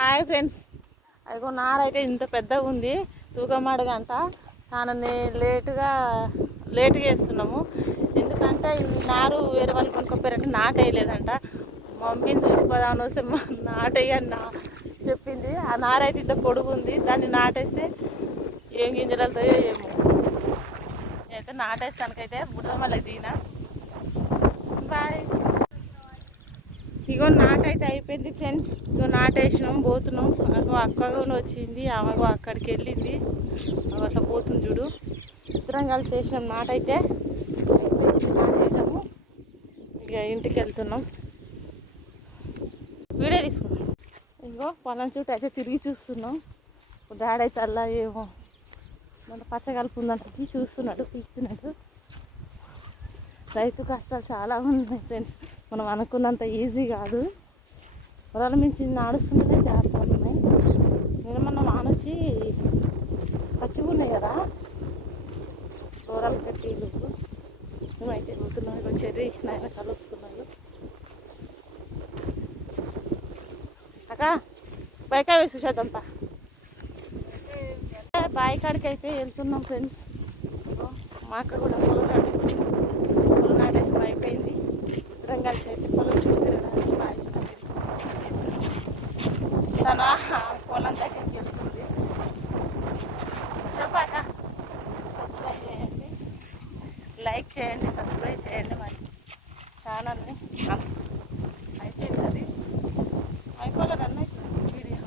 Hi friends, అదిగో నారైతే ఇంత పెద్దగా ఉంది. తూకమాడగంట చాలా లేటుగా వేస్తున్నాము. ఎందుకంటే ఈ నారు వేరే వాళ్ళు కొనుక్కోపోయారంటే నాటేయలేదంట. మమ్మీని చూసిపోదామని వస్తే నాటేయని చెప్పింది. ఆ నారైతే ఇంత పొడుగు ఉంది, దాన్ని నాటేస్తే ఏం గింజలు వెళ్తాయో ఏమో. నేనైతే నాటేస్తానికైతే బుడద మళ్ళీ దీనా. బాయ్. ఇగో నాటైతే అయిపోయింది ఫ్రెండ్స్. ఇగో నాటేసినాం, పోతున్నాం. అగో అక్క కూడా వచ్చింది, ఆమెగో అక్కడికి వెళ్ళింది. అట్లా పోతుంది చూడు. ఇద్దరం కలిసి చేసినాం నాటైతే అయిపోయింది. నాటేసాము, ఇక ఇంటికి వెళ్తున్నాం. వీడియో తీసుకున్నాం. ఇంకో పొలం చుట్టూ అయితే తిరిగి చూస్తున్నాం. డాడీ అయితే అలా ఏమో మన పచ్చగలుపు ఉందంటే చూస్తున్నాడు, పిలుస్తున్నాడు. రైతు కష్టాలు చాలా ఉన్నాయి ఫ్రెండ్స్. మనం అనుకున్నంత ఈజీ కాదు. పొలాల మించి నాడుస్తుంటే జాగ్రత్తలు ఉన్నాయి. నేను మొన్న మానొచ్చి పచ్చిగా ఉన్నాయి కదా కూరలు కట్టీలు. మేమైతే పోతున్నాం. ఇక చెర్రీ నాయన కలుస్తున్నాడు. అక్క బైకా వేసి చూద్దాంపా. బావి కాడికి అయితే వెళ్తున్నాం ఫ్రెండ్స్. మా అక్క కూడా పొలం నాటేసి అయిపోయింది. ఇద్దరం కలిసి అయితే పొలం చుట్టూ తిరగడానికి బావి చుట్టూ తన పొలం దగ్గరికి వెళ్తుంది. చెప్పాక సబ్స్క్రైబ్ చేయండి, లైక్ చేయండి, సబ్స్క్రైబ్ చేయండి. మరి ఛానల్ని అయిపోయింది. అది అయిపోలేదు అన్న వీడియో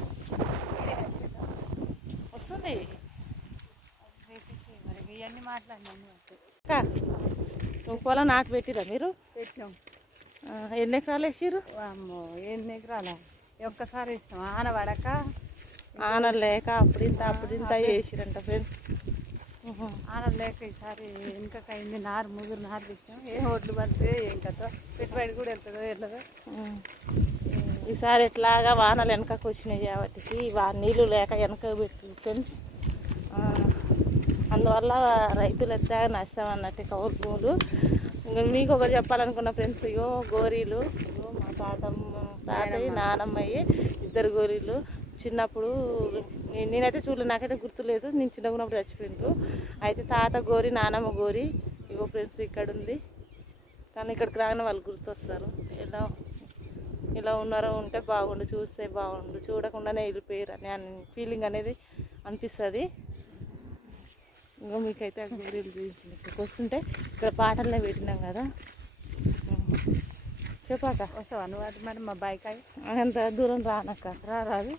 వస్తుంది. మరి ఇవన్నీ మాట్లాడినాము. నువ్వు పొలం నాటు పెట్టిరా మీరు? పెట్టినాం. ఎన్ని ఎకరాలు వేసిర్రు? అమ్మో, ఎన్ని ఎకరాలా? ఒక్కసారి వేసినాం. ఆన పడక ఆన లేక అప్పుడింత వేసిరంట ఫ్రెండ్స్. ఆన లేక ఈసారి వెనుకకైంది. నారు ముగ్గురు నారు పెట్టినాం. ఏం ఒడ్లు పడితే ఏం కథ, పెట్టుబడి కూడా వెళ్తుందో వెళ్ళదో. ఈసారి ఎట్లాగా వానలు వెనకకు వచ్చినాయి కాబట్టి నీళ్ళు లేక వెనక పెట్టింది ఫ్రెండ్స్. అందువల్ల రైతులు ఎంత నష్టం అన్నట్టు కౌలు భూములు. ఇంకా మీకు ఒకటి చెప్పాలనుకున్న ఫ్రెండ్స్, ఇగో గోరీలు. ఇగో మా తాతయ్య నానమ్మయ్యి ఇద్దరు గోరీలు. చిన్నప్పుడు నేనైతే చూడలేదు, నాకైతే గుర్తులేదు. నేను చిన్నగా ఉన్నప్పుడు చచ్చిపోయిండ్రు. అయితే తాత గోరి, నానమ్మ గోరి. ఇగో ఫ్రెండ్స్ ఇక్కడ ఉంది. కానీ ఇక్కడికి రాగానే వాళ్ళు గుర్తొస్తారు. ఇలా ఉన్నారో ఉంటే బాగుండు, చూస్తే బాగుండు, చూడకుండానే వెళ్ళిపోయారు అని ఫీలింగ్ అనేది అనిపిస్తుంది. ఇంకా మీకైతే ఆ గోరీలు చూపించింది. ఇక్కడికి వస్తుంటే ఇక్కడ పాటలనే పెట్టినాం కదా. చెప్పాక వస్తావా నువ్వు? అది మరి మా బైక్ అంత దూరం రానక్క. రాదు.